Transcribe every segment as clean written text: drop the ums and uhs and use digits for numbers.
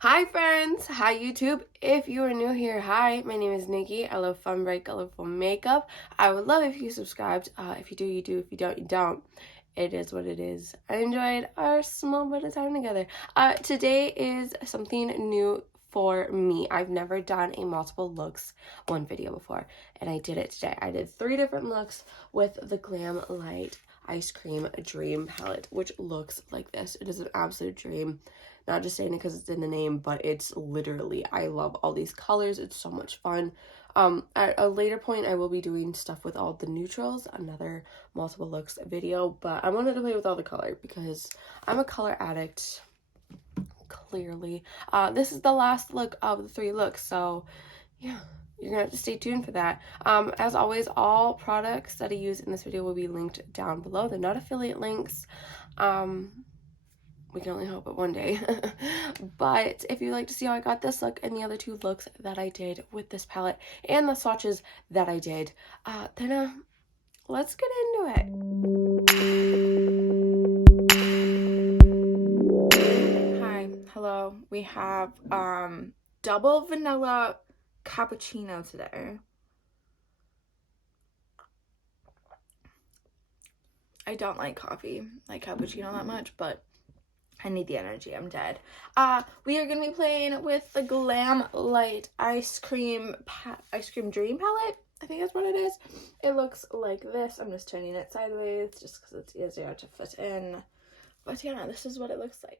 Hi friends, hi YouTube. If you are new here, hi, my name is Nikki. I love fun, bright, colorful makeup. I would love if you subscribed. If you do, you do. If you don't, you don't. It is what it is. I enjoyed our small bit of time together. Today is something new for me. I've never done a multiple looks one video before, and I did it today. I did 3 different looks with the Glamlite Ice Cream Dream palette, which looks like this. It is an absolute dream. Not just saying it because it's in the name, but it's literally, I love all these colors. It's so much fun. At a later point, I will be doing stuff with all the neutrals, another multiple looks video, but I wanted to play with all the color because I'm a color addict, clearly. This is the last look of the 3 looks, so yeah, you're gonna have to stay tuned for that. As always, all products that I use in this video will be linked down below. They're not affiliate links. We can only hope it one day. But if you'd like to see how I got this look and the other 2 looks that I did with this palette and the swatches that I did, then let's get into it. Hi, hello. We have double vanilla cappuccino today. I don't like coffee, like cappuccino that much, but I need the energy. I'm dead. We are gonna be playing with the Glamlite Ice Cream Dream palette. I think that's what it is. It looks like this. I'm just turning it sideways just because it's easier to fit in. But yeah, this is what it looks like.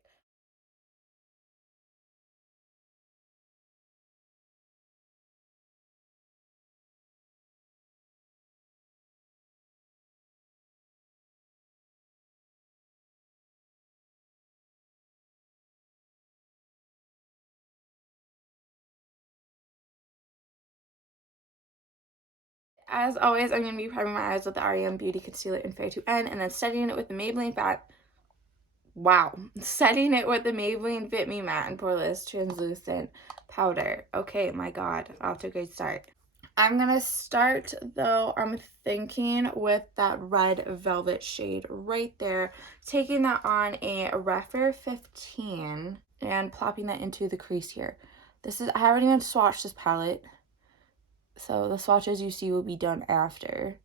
As always, I'm going to be priming my eyes with the REM Beauty Concealer in Fair to N and then setting it with the Maybelline setting it with the Maybelline Fit Me Matte and Poreless Translucent Powder. Okay, my god, off to a great start. I'm gonna start though, I'm thinking with that red velvet shade right there, taking that on a Rephr 15 and plopping that into the crease here. I haven't even swatched this palette, so the swatches you see will be done after.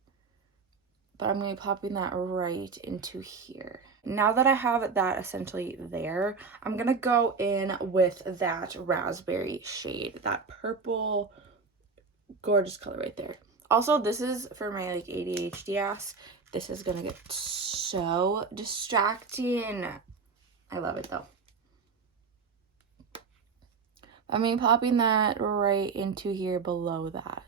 But I'm going to be popping that right into here. Now that I have that essentially there, I'm going to go in with that raspberry shade, that purple, gorgeous color right there. Also, this is for my like ADHD ass. This is going to get so distracting. I love it though. I'm going to be popping that right into here below that.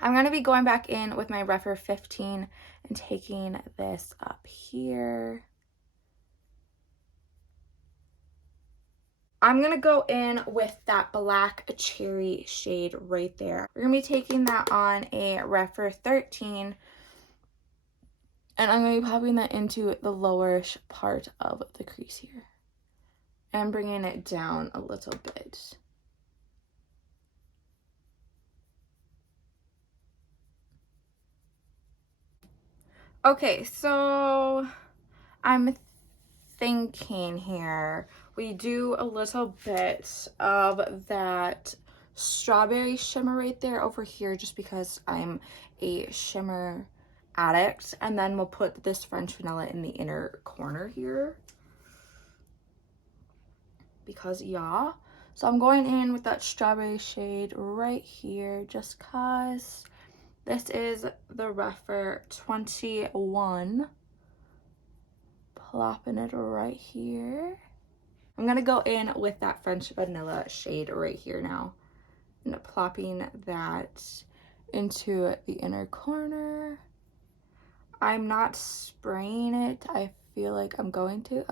I'm going to be going back in with my Rephr 15 and taking this up here. I'm going to go in with that black cherry shade right there. We're going to be taking that on a Rephr 13 and I'm going to be popping that into the lowerish part of the crease here and bringing it down a little bit. Okay, so I'm thinking here we do a little bit of that strawberry shimmer right there over here just because I'm a shimmer addict, and then we'll put this French vanilla in the inner corner here because yeah. So I'm going in with that strawberry shade right here just cause this is the Rephr 21. Plopping it right here. I'm gonna go in with that French vanilla shade right here now and plopping that into the inner corner. I'm not spraying it. I feel like I'm going to.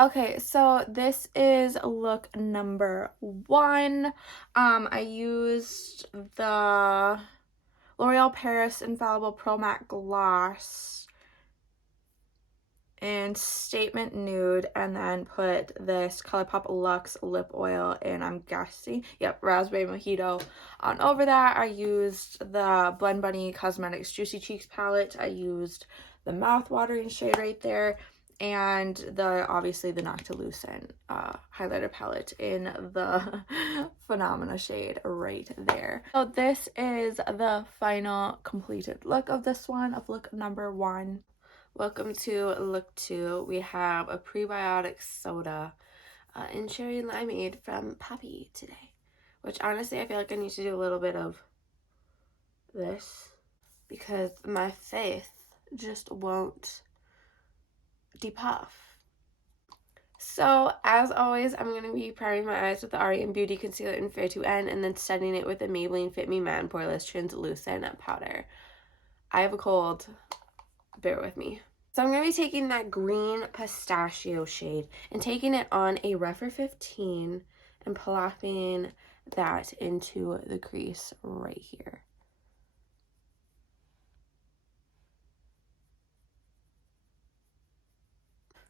Okay, so this is look number 1. I used the L'Oreal Paris Infallible Pro Matte Gloss in Statement Nude and then put this ColourPop Luxe lip oil and I'm guessing, yep, Raspberry Mojito on over that. I used the Blend Bunny Cosmetics Juicy Cheeks palette. I used the mouth-watering shade right there, and obviously the Knock to Loosen highlighter palette in the Phenomena shade right there. So this is the final completed look of this one, of look number 1. Welcome to look 2. We have a prebiotic soda in cherry limeade from Poppy today, which honestly I feel like I need to do a little bit of this because my face just won't depuff. So as always, I'm going to be priming my eyes with the REM Beauty Concealer in Fair to End and then setting it with the Maybelline Fit Me Matte and Poreless Translucent Powder. I have a cold, bear with me. So I'm going to be taking that green pistachio shade and taking it on a Rephr 15 and plopping that into the crease right here.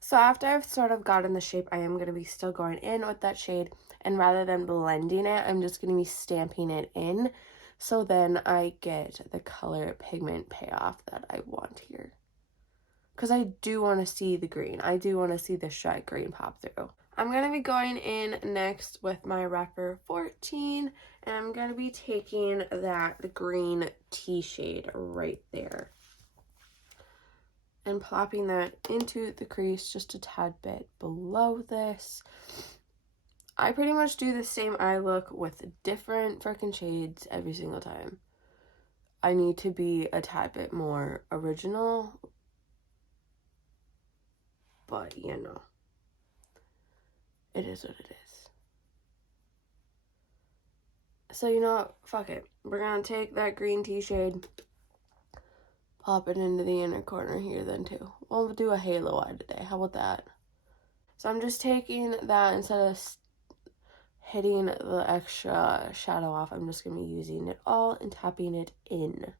So after I've sort of gotten the shape, I am going to be still going in with that shade, and rather than blending it, I'm just going to be stamping it in, so then I get the color pigment payoff that I want here. Because I do want to see the green. I do want to see the shy green pop through. I'm going to be going in next with my Rephr 14, and I'm going to be taking that green tea shade right there and plopping that into the crease just a tad bit below this. I pretty much do the same eye look with different freaking shades every single time. I need to be a tad bit more original, but you know, it is what it is. So you know what, fuck it. We're gonna take that green tea shade, pop it into the inner corner here then too. We'll do a halo eye today, how about that? So I'm just taking that, instead of hitting the extra shadow off, I'm just going to be using it all and tapping it in.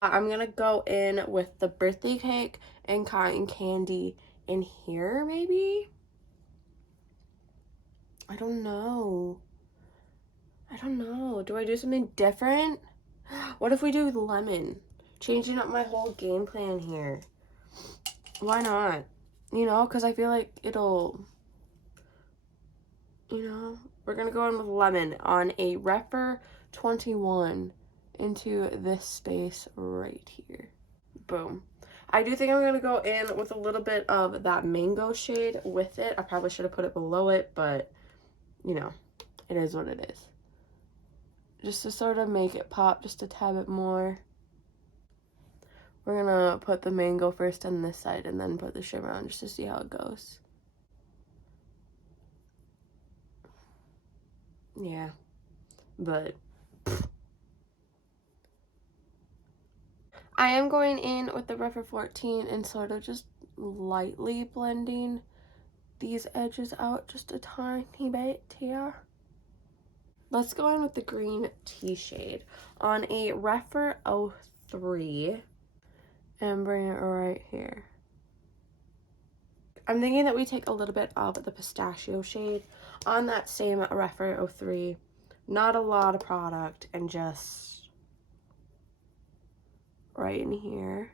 I'm going to go in with the birthday cake and cotton candy in here, maybe? I don't know. Do I do something different? What if we do lemon? Changing up my whole game plan here. Why not? You know, because I feel like it'll... You know, we're going to go in with lemon on a Rephr 21 into this space right here. Boom. I do think I'm going to go in with a little bit of that mango shade with it. I probably should have put it below it, but, you know, it is what it is. Just to sort of make it pop just a tad bit more. We're going to put the mango first on this side and then put the shimmer on just to see how it goes. Yeah, but I am going in with the Rephr 14 and sort of just lightly blending these edges out just a tiny bit here. Let's go in with the green tea shade on a Rephr 03 and bring it right here. I'm thinking that we take a little bit of the pistachio shade on that same Rephr 03, not a lot of product, and just right in here.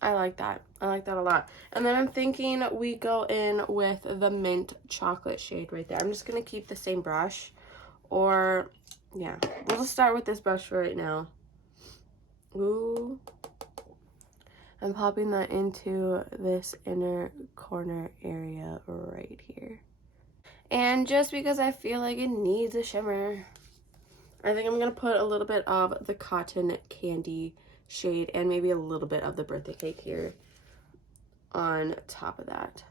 I like that. I like that a lot. And then I'm thinking we go in with the mint chocolate shade right there. I'm just going to keep the same brush. Or, yeah. We'll just start with this brush for right now. Ooh. I'm popping that into this inner corner area right here. And just because I feel like it needs a shimmer, I think I'm going to put a little bit of the cotton candy shade and maybe a little bit of the birthday cake here on top of that.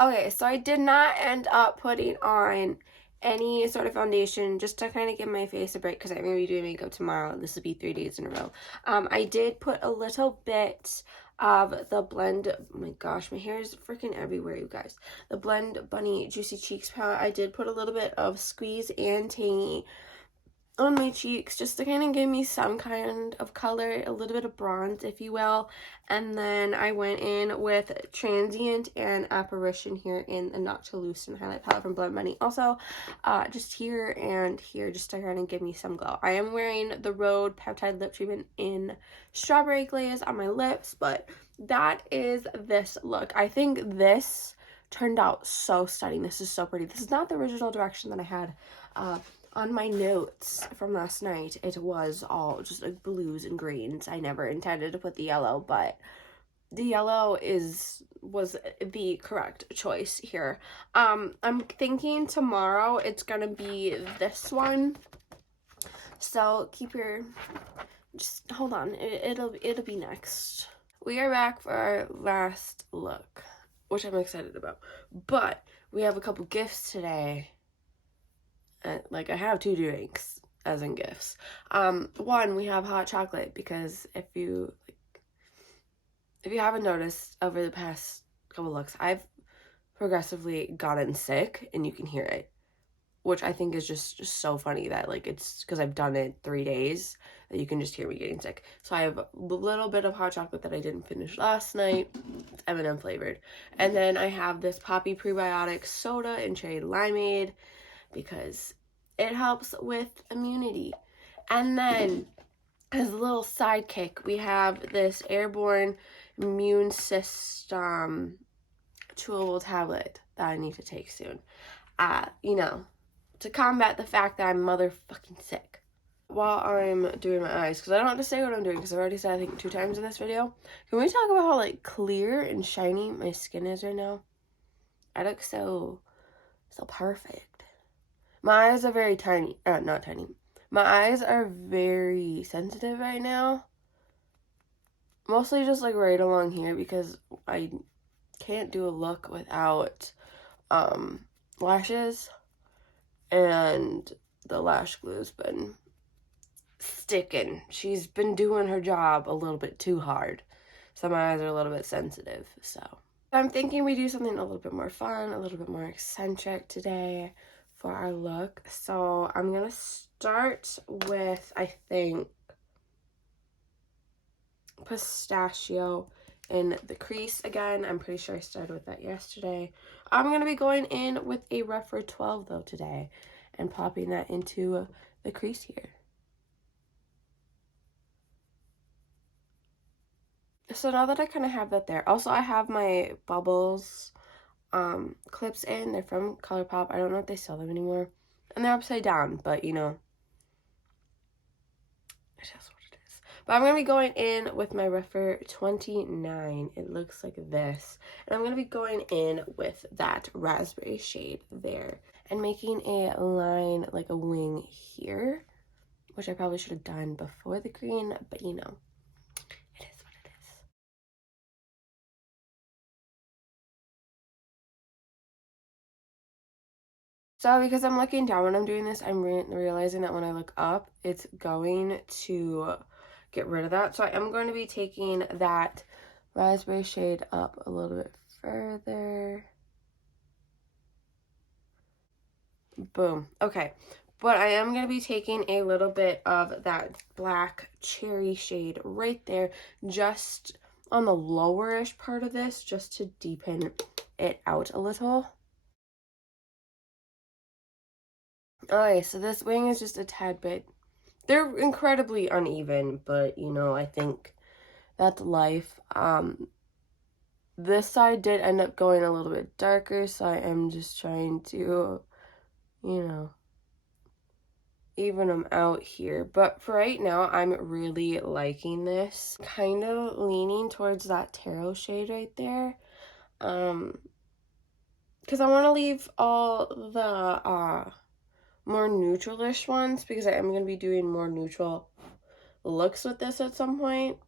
Okay, so I did not end up putting on any sort of foundation just to kind of give my face a break because I'm going to be doing makeup tomorrow. This will be 3 days in a row. I did put a little bit of the Blend, oh my gosh, my hair is freaking everywhere, you guys. The Blend Bunny Juicy Cheeks palette, I did put a little bit of Squeeze and Tangy on my cheeks just to kind of give me some kind of color, a little bit of bronze, if you will. And then I went in with Transient and Apparition here in the Not to Loosen highlight palette from Blood Money. Also, just here and here, just to kind of give me some glow. I am wearing the Rhode Peptide Lip Treatment in Strawberry Glaze on my lips, but that is this look. I think this turned out so stunning. This is so pretty. This is not the original direction that I had on my notes from last night. It was all just like blues and greens. I never intended to put the yellow, but the yellow was the correct choice here. I'm thinking tomorrow it's gonna be this one. So just hold on. It'll be next. We are back for our last look, which I'm excited about. But we have a couple gifts today. Like, I have 2 drinks as in gifts. One, we have hot chocolate, because if you haven't noticed, over the past couple looks, I've progressively gotten sick, and you can hear it, which I think is just so funny that, like, it's because I've done it 3 days that you can just hear me getting sick. So I have a little bit of hot chocolate that I didn't finish last night. It's M&M flavored. And then I have this Poppy Prebiotic Soda in Cherry Limeade, because it helps with immunity. And then, as a little sidekick, we have this Airborne Immune System chewable tablet that I need to take soon. You know, to combat the fact that I'm motherfucking sick. While I'm doing my eyes, because I don't have to say what I'm doing, because I've already said I think 2 times in this video. Can we talk about how, like, clear and shiny my skin is right now? I look so perfect. My eyes are very tiny. Not tiny. My eyes are very sensitive right now. Mostly just, like, right along here, because I can't do a look without lashes. And the lash glue's been sticking. She's been doing her job a little bit too hard. So my eyes are a little bit sensitive, so. I'm thinking we do something a little bit more fun, a little bit more eccentric today for our look. So I'm gonna start with, I think, pistachio in the crease again. I'm pretty sure I started with that yesterday. I'm gonna be going in with a Refer 12 though today and popping that into the crease here. So now that I kind of have that there, also I have my Bubbles clips in. They're from ColourPop. I don't know if they sell them anymore, and they're upside down, but you know, it is what it is. But I'm gonna be going in with my Refer 29. It looks like this, and I'm gonna be going in with that raspberry shade there and making a line, like a wing here, which I probably should have done before the green, but you know, it is what it is. So because I'm looking down when I'm doing this, I'm realizing that when I look up, it's going to get rid of that. So I am going to be taking that raspberry shade up a little bit further. Boom. Okay. But I am going to be taking a little bit of that black cherry shade right there, just on the lowerish part of this, just to deepen it out a little. Okay, so this wing is just a tad bit, they're incredibly uneven, but you know, I think that's life. This side did end up going a little bit darker, so I am just trying to, you know, even them out here. But for right now, I'm really liking this. Kind of leaning towards that tarot shade right there. Because I want to leave all the more neutralish ones, because I am going to be doing more neutral looks with this at some point.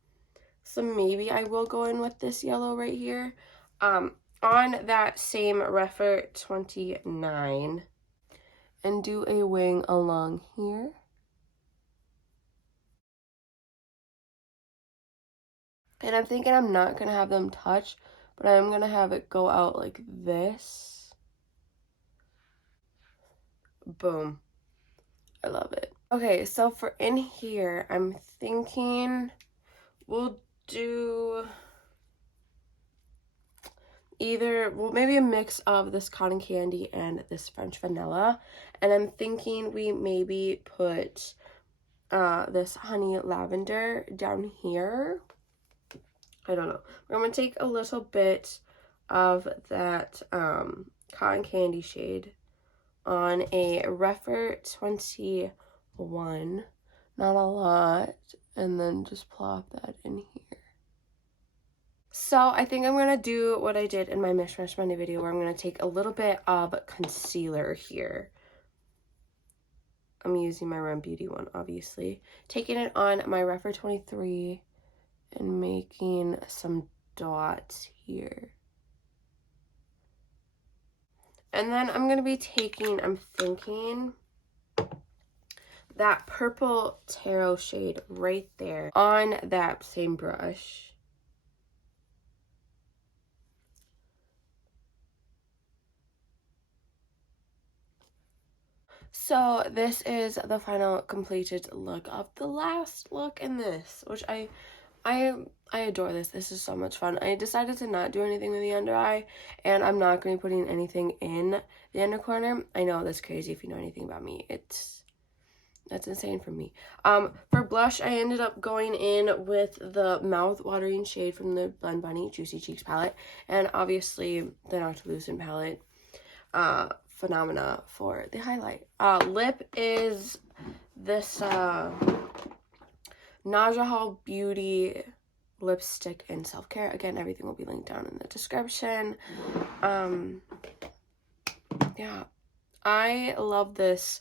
So maybe I will go in with this yellow right here. On that same Refer 29, and do a wing along here. And I'm thinking I'm not going to have them touch, but I'm going to have it go out like this. Boom. I love it. Okay, so for in here, I'm thinking we'll do either, well, maybe a mix of this cotton candy and this French vanilla. And I'm thinking we maybe put this honey lavender down here. I don't know. We're going to take a little bit of that cotton candy shade on a Refer 21. Not a lot. And then just plop that in here. So I think I'm going to do what I did in my Mishmash Monday video, where I'm going to take a little bit of concealer here. I'm using my Rem Beauty one, obviously. Taking it on my Refer 23 and making some dots here. And then I'm going to be taking, I'm thinking, that purple tarot shade right there on that same brush. So this is the final completed look of the last look in this, which I adore this. This is so much fun. I decided to not do anything with the under eye, and I'm not going to be putting anything in the inner corner. I know that's crazy if you know anything about me. That's insane for me. For blush, I ended up going in with the mouth watering shade from the Blend Bunny Juicy Cheeks palette, and obviously the Noctilucent palette. Phenomena for the highlight. Lip is this Naja Hall Beauty lipstick in Self-Care. Again, everything will be linked down in the description. Yeah, I love this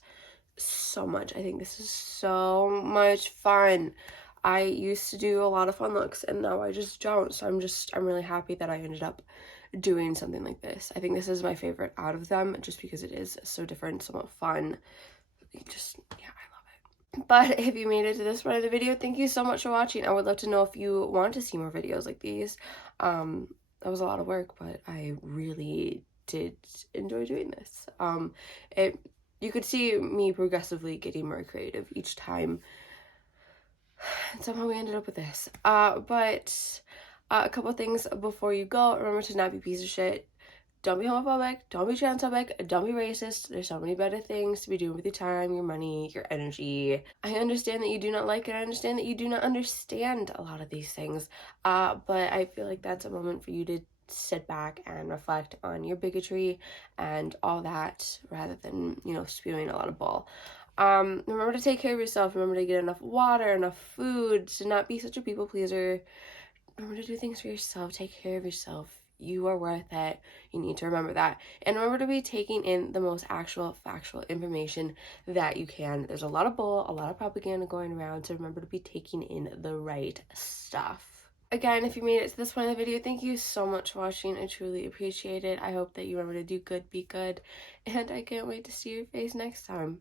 so much. I think this is so much fun. I used to do a lot of fun looks, and now I just don't. So I'm really happy that I ended up doing something like this. I think this is my favorite out of them, just because it is so different, somewhat fun. Just, yeah, I love it. But if you made it to this part of the video, thank you so much for watching. I would love to know if you want to see more videos like these. That was a lot of work, but I really did enjoy doing this. You could see me progressively getting more creative each time. And somehow we ended up with this. But a couple things before you go. Remember to not be a piece of shit. Don't be homophobic. Don't be transphobic. Don't be racist. There's so many better things to be doing with your time, your money, your energy. I understand that you do not like it. I understand that you do not understand a lot of these things. But I feel like that's a moment for you to sit back and reflect on your bigotry and all that, rather than, you know, spewing a lot of bull. Remember to take care of yourself. Remember to get enough water, enough food, to not be such a people pleaser. Remember to do things for yourself. Take care of yourself. You are worth it. You need to remember that. And remember to be taking in the most actual, factual information that you can. There's a lot of bull, a lot of propaganda going around, so remember to be taking in the right stuff. Again, if you made it to this point of the video, thank you so much for watching. I truly appreciate it. I hope that you remember to do good, be good, and I can't wait to see your face next time.